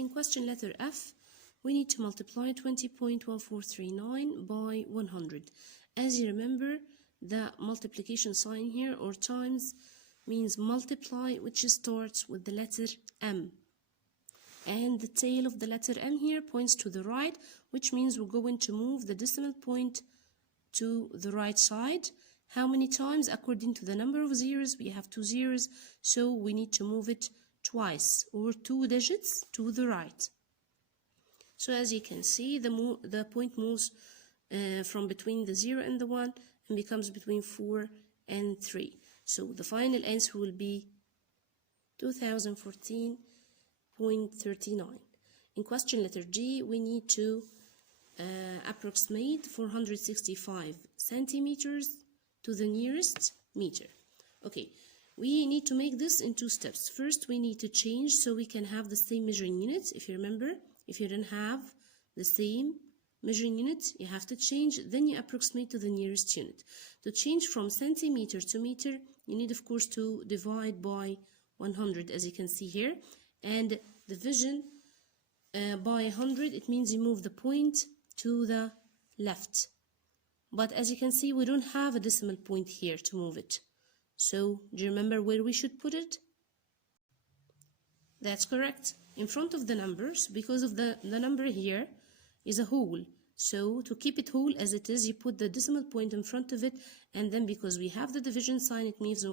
In question letter F, we need to multiply 20.1439 by 100. As you remember, the multiplication sign here, or times, means multiply, which starts with the letter M. And the tail of the letter M here points to the right, which means we're going to move the decimal point to the right side. How many times? According to the number of zeros, we have 2 zeros, so we need to move it twice, or 2 digits to the right. So as you can see, the point moves from between the 0 and the 1 and becomes between 4 and 3. So the final answer will be 2014.39. In question letter G, we need to approximate 465 centimeters to the nearest meter. Okay, we need to make this in 2 steps. First, we need to change so we can have the same measuring units. If you remember, if you don't have the same measuring unit, you have to change, then you approximate to the nearest unit. To change from centimeter to meter, you need, of course, to divide by 100, as you can see here. And division by 100, it means you move the point to the left. But as you can see, we don't have a decimal point here to move it. So, do you remember where we should put it? That's correct. In front of the numbers, because of the number here is a whole. So, to keep it whole as it is, you put the decimal point in front of it, and then because we have the division sign, it means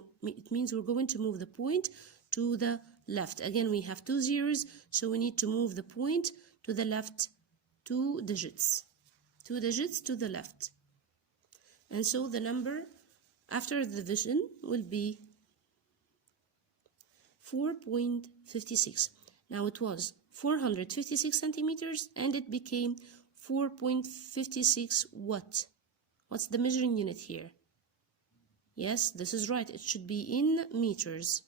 we're going to move the point to the left. Again, we have 2 zeros, so we need to move the point to the left 2 digits. 2 digits to the left. And so the number after the division will be 4.56. Now it was 456 centimeters and it became 4.56 what? What's the measuring unit here? Yes, this is right. It should be in meters.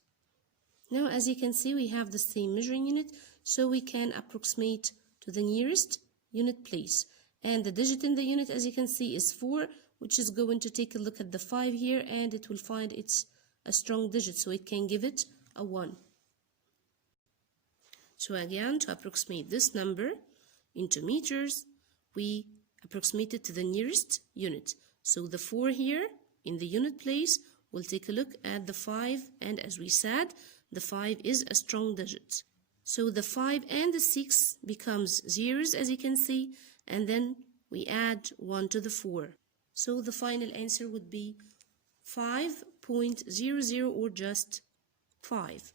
Now, as you can see, we have the same measuring unit, so we can approximate to the nearest unit place. And the digit in the unit, as you can see, is 4, which is going to take a look at the 5 here, and it will find it's a strong digit, so it can give it a 1. So again, to approximate this number into meters, we approximate it to the nearest unit. So the 4 here in the unit place, we'll take a look at the 5, and as we said, the 5 is a strong digit. So the 5 and the 6 becomes zeros, as you can see, and then we add 1 to the 4. So the final answer would be 5.00, or just 5.